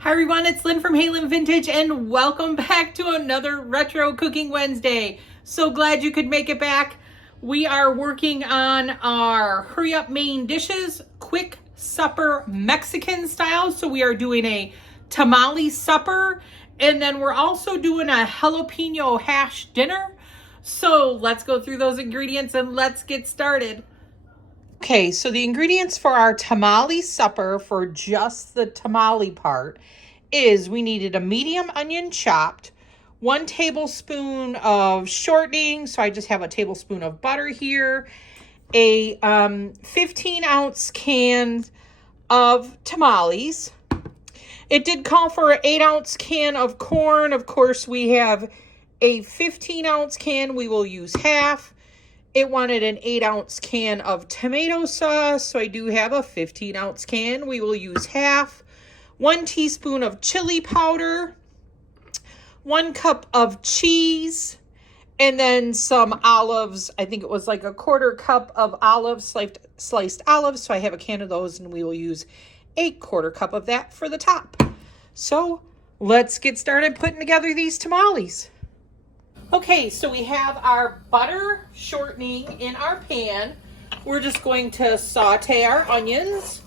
Hi everyone, it's Lynn from Hey Lynn Vintage and welcome back to another Retro Cooking Wednesday. So glad you could make it back. We are working on our hurry up main dishes, quick supper Mexican style. So we are doing a Tamale Supper and then we're also doing a Jalapeno Hash dinner. So let's go through those ingredients and let's get started. Okay, so the ingredients for our Tamale Supper for just the tamale part is we needed a medium onion chopped, 1 tablespoon of shortening, so I just have a tablespoon of butter here, a 15-ounce can of tamales. It did call for an 8-ounce can of corn. Of course, we have a 15-ounce can. We will use half. It wanted an 8-ounce can of tomato sauce, so I do have a 15-ounce can. We will use half. 1 teaspoon of chili powder, 1 cup of cheese, and then some olives. I think it was like a 1/4 cup of olives, sliced olives. So I have a can of those, and we will use a 1/4 cup of that for the top. So let's get started putting together these tamales. Okay, so we have our butter shortening in our pan. We're just going to saute our onions.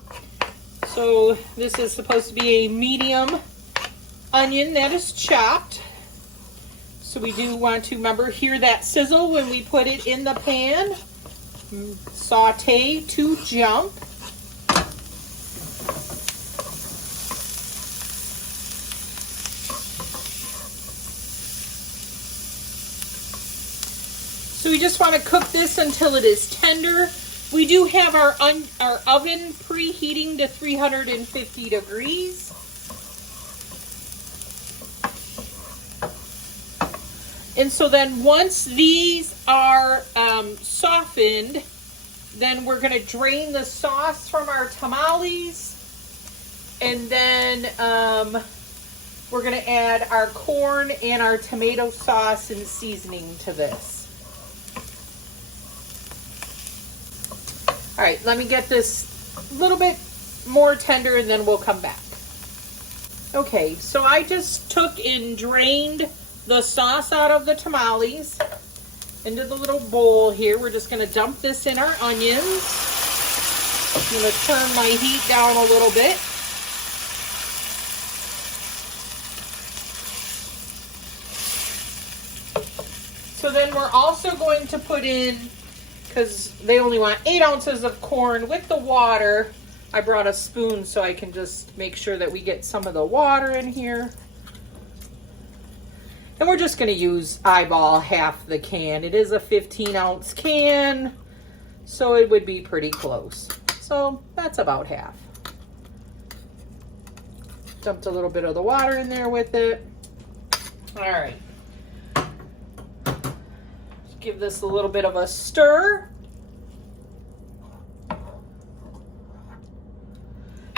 So this is supposed to be a medium onion that is chopped. So we do want to hear that sizzle when we put it in the pan. Saute to jump. So we just want to cook this until it is tender. We do have our oven preheating to 350 degrees. And so then once these are softened, then we're going to drain the sauce from our tamales. And then we're going to add our corn and our tomato sauce and seasoning to this. All right, let me get this a little bit more tender and then we'll come back. Okay, so I just took and drained the sauce out of the tamales into the little bowl here. We're just going to dump this in our onions. I'm going to turn my heat down a little bit. So then we're also going to put in, because they only want 8 ounces of corn with the water. I brought a spoon so I can just make sure that we get some of the water in here. And we're just going to eyeball half the can. It is a 15-ounce can, so it would be pretty close. So that's about half. Dumped a little bit of the water in there with it. All right. Give this a little bit of a stir.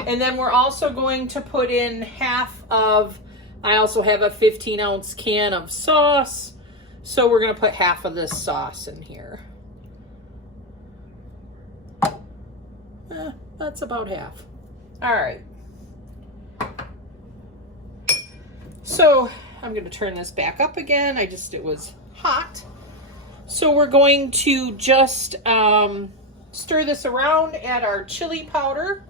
And then we're also going to put in I also have a 15-ounce can of sauce. So we're going to put half of this sauce in here. That's about half. All right. So I'm going to turn this back up again. It was hot. So we're going to just stir this around, add our chili powder.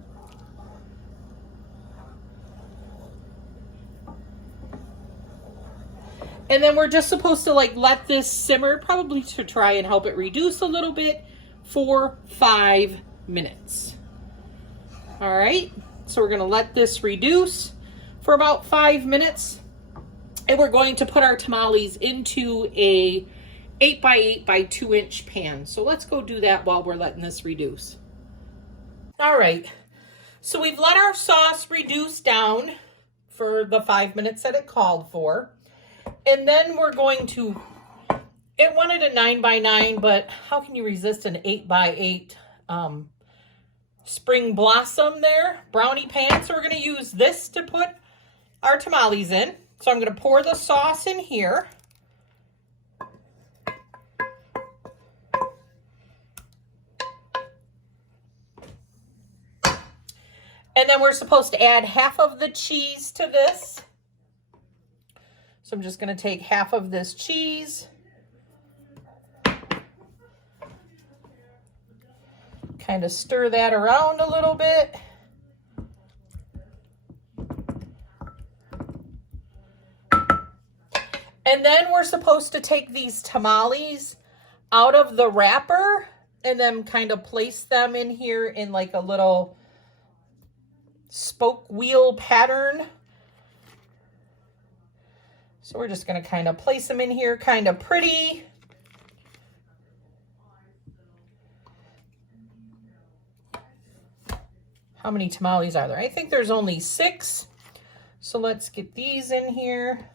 And then we're just supposed to let this simmer, probably to try and help it reduce a little bit, for 5 minutes. All right, so we're gonna let this reduce for about 5 minutes. And we're going to put our tamales into a 8x8 by 2-inch pan. So let's go do that while we're letting this reduce. All right, so we've let our sauce reduce down for the 5 minutes that it called for. And then we're going to, it wanted a 9x9, but how can you resist an 8x8 spring blossom there, brownie pan? So we're gonna use this to put our tamales in. So I'm gonna pour the sauce in here. And then we're supposed to add half of the cheese to this. So I'm just going to take half of this cheese. Kind of stir that around a little bit. And then we're supposed to take these tamales out of the wrapper and then kind of place them in here in like a little spoke wheel pattern. So we're just going to kind of place them in here kind of pretty. How many tamales are there? I think there's only 6. So let's get these in here.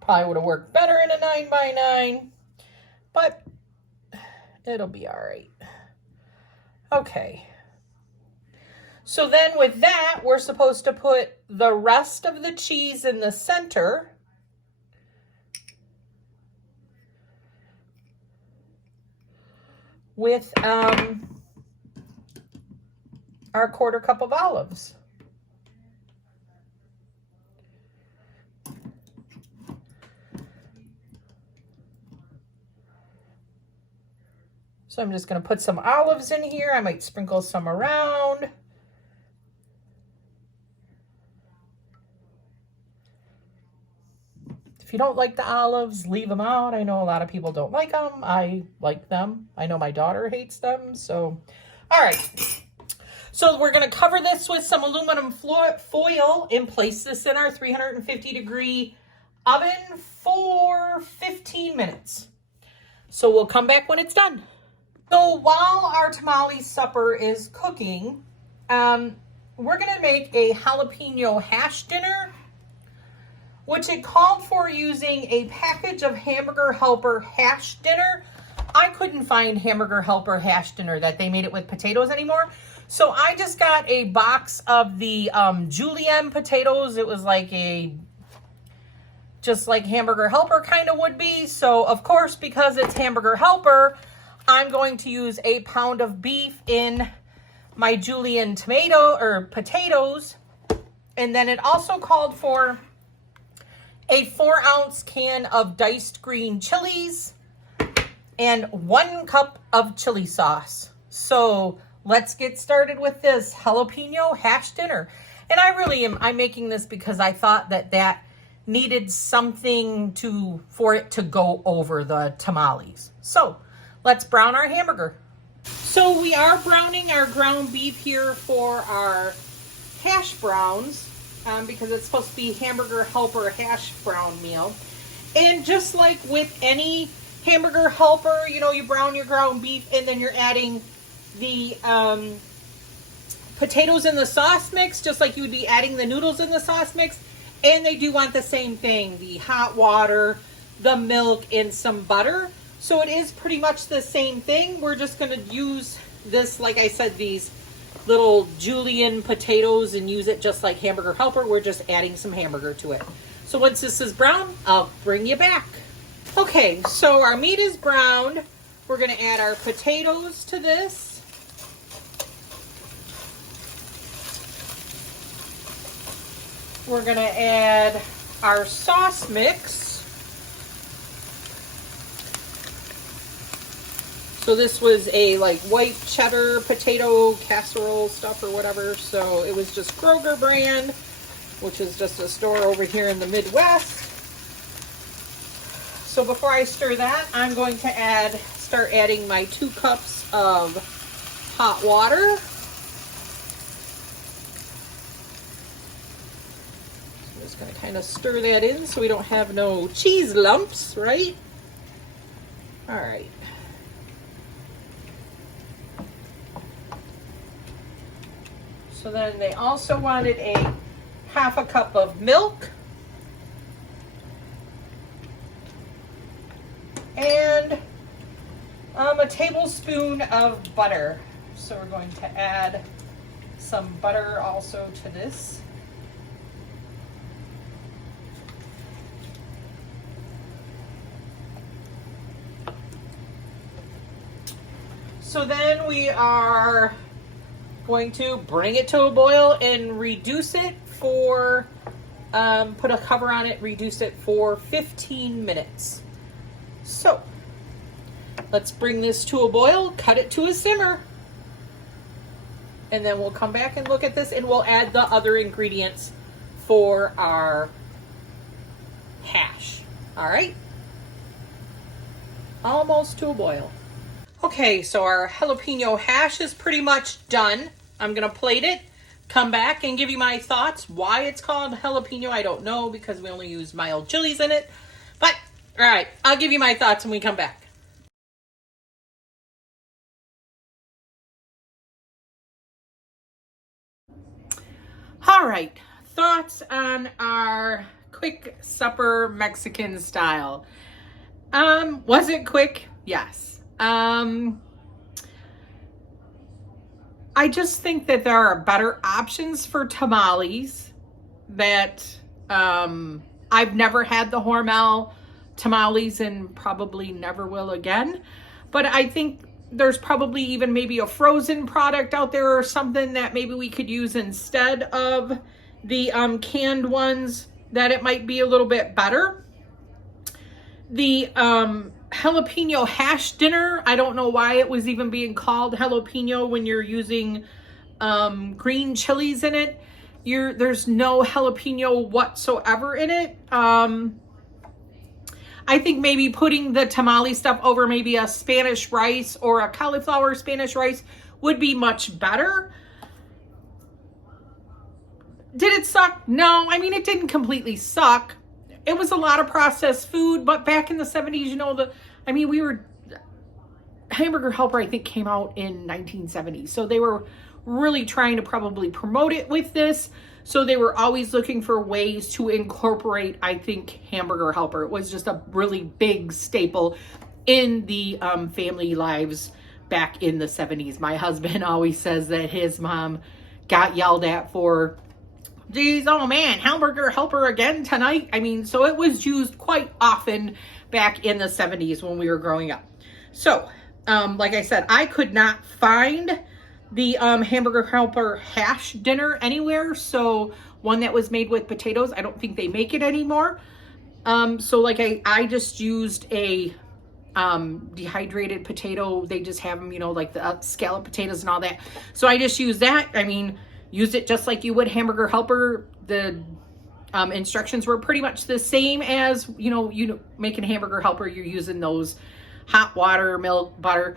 Probably would have worked better in a 9x9, but it'll be all right. Okay. So then with that, we're supposed to put the rest of the cheese in the center. With our 1/4 cup of olives. So I'm just going to put some olives in here. I might sprinkle some around. If you don't like the olives, leave them out. I know a lot of people don't like them. I like them. I know my daughter hates them. So, all right. So we're going to cover this with some aluminum foil and place this in our 350-degree oven for 15 minutes. So we'll come back when it's done. So while our tamale supper is cooking, we're going to make a jalapeno hash dinner, which it called for using a package of Hamburger Helper hash dinner. I couldn't find Hamburger Helper hash dinner that they made it with potatoes anymore. So I just got a box of the julienne potatoes. It was like just like Hamburger Helper kind of would be. So of course, because it's Hamburger Helper, I'm going to use a pound of beef in my julienne potatoes. And then it also called for a 4-ounce can of diced green chilies and 1 cup of chili sauce. So let's get started with this jalapeno hash dinner. And I'm making this because I thought that needed something for it to go over the tamales. So let's brown our hamburger. So we are browning our ground beef here for our hash browns because it's supposed to be Hamburger Helper hash brown meal. And just like with any Hamburger Helper, you know, you brown your ground beef and then you're adding the potatoes in the sauce mix, just like you would be adding the noodles in the sauce mix. And they do want the same thing, the hot water, the milk, and some butter. So it is pretty much the same thing. We're just going to use this, like I said, these little julienne potatoes and use it just like Hamburger Helper. We're just adding some hamburger to it. So once this is brown, I'll bring you back. Okay, so our meat is browned. We're going to add our potatoes to this. We're going to add our sauce mix. So this was a like white cheddar potato casserole stuff or whatever. So it was just Crocker brand, which is just a store over here in the Midwest. So before I stir that, I'm going to start adding my 2 cups of hot water. I'm just going to kind of stir that in so we don't have no cheese lumps, right? All right. So then they also wanted a 1/2 cup of milk. And a tablespoon of butter. So we're going to add some butter also to this. So then we are going to bring it to a boil and reduce it for, put a cover on it, reduce it for 15 minutes. So let's bring this to a boil, cut it to a simmer, and then we'll come back and look at this and we'll add the other ingredients for our hash. All right. Almost to a boil. Okay, so our jalapeno hash is pretty much done. I'm gonna plate it, come back and give you my thoughts. Why it's called jalapeno, I don't know, because we only use mild chilies in it. But, all right, I'll give you my thoughts when we come back. All right, thoughts on our quick supper Mexican style. Was it quick? Yes. I just think that there are better options for tamales that, I've never had the Hormel tamales and probably never will again. But I think there's probably even maybe a frozen product out there or something that maybe we could use instead of the canned ones, that it might be a little bit better. The jalapeno hash dinner, I don't know why it was even being called jalapeno when you're using green chilies in it. There's no jalapeno whatsoever in it. I think maybe putting the tamale stuff over maybe a Spanish rice or a cauliflower Spanish rice would be much better. Did it suck? No, I mean, it didn't completely suck. It was a lot of processed food, but back in the 70s, you know, Hamburger Helper, I think, came out in 1970. So they were really trying to probably promote it with this. So they were always looking for ways to incorporate, I think, Hamburger Helper. It was just a really big staple in the family lives back in the 70s. My husband always says that his mom got yelled at for, geez, oh man, Hamburger Helper again tonight. I mean, so it was used quite often back in the 70s when we were growing up. So, like I said, I could not find the Hamburger Helper hash dinner anywhere. So one that was made with potatoes, I don't think they make it anymore. So like I just used a dehydrated potato. They just have them, you know, like the scallop potatoes and all that. So I just used that. I mean, use it just like you would Hamburger Helper. The instructions were pretty much the same as, you know, making Hamburger Helper, you're using those hot water, milk, butter,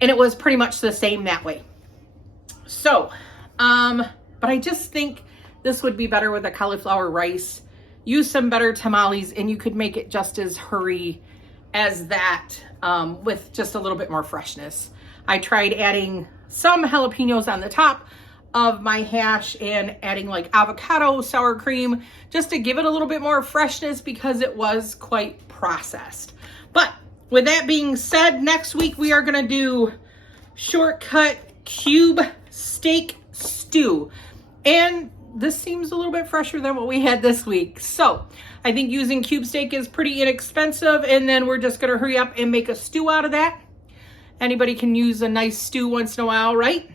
and it was pretty much the same that way. So, but I just think this would be better with a cauliflower rice. Use some better tamales and you could make it just as hurry as that, with just a little bit more freshness. I tried adding some jalapenos on the top of my hash and adding like avocado sour cream just to give it a little bit more freshness because it was quite processed. But with that being said, next week we are going to do shortcut cube steak stew. And this seems a little bit fresher than what we had this week. So I think using cube steak is pretty inexpensive. And then we're just going to hurry up and make a stew out of that. Anybody can use a nice stew once in a while, right?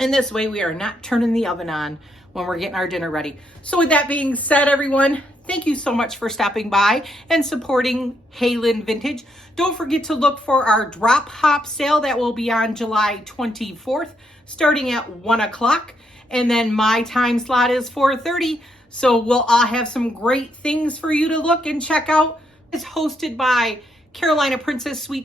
And this way we are not turning the oven on when we're getting our dinner ready. So with that being said, everyone, thank you so much for stopping by and supporting Haylin Vintage. Don't forget to look for our drop hop sale that will be on July 24th, starting at 1 o'clock. And then my time slot is 4:30. So we'll all have some great things for you to look and check out. It's hosted by Carolina Princess Sweet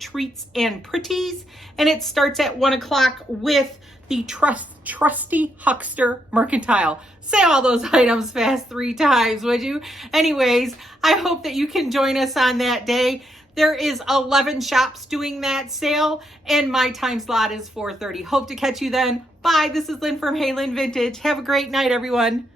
Treats and Pretties. And it starts at 1 o'clock with the trusty Huckster Mercantile. Say all those items fast 3 times, would you? Anyways, I hope that you can join us on that day. There is 11 shops doing that sale, and my time slot is 4:30. Hope to catch you then. Bye. This is Lynn from Haylin Vintage. Have a great night, everyone.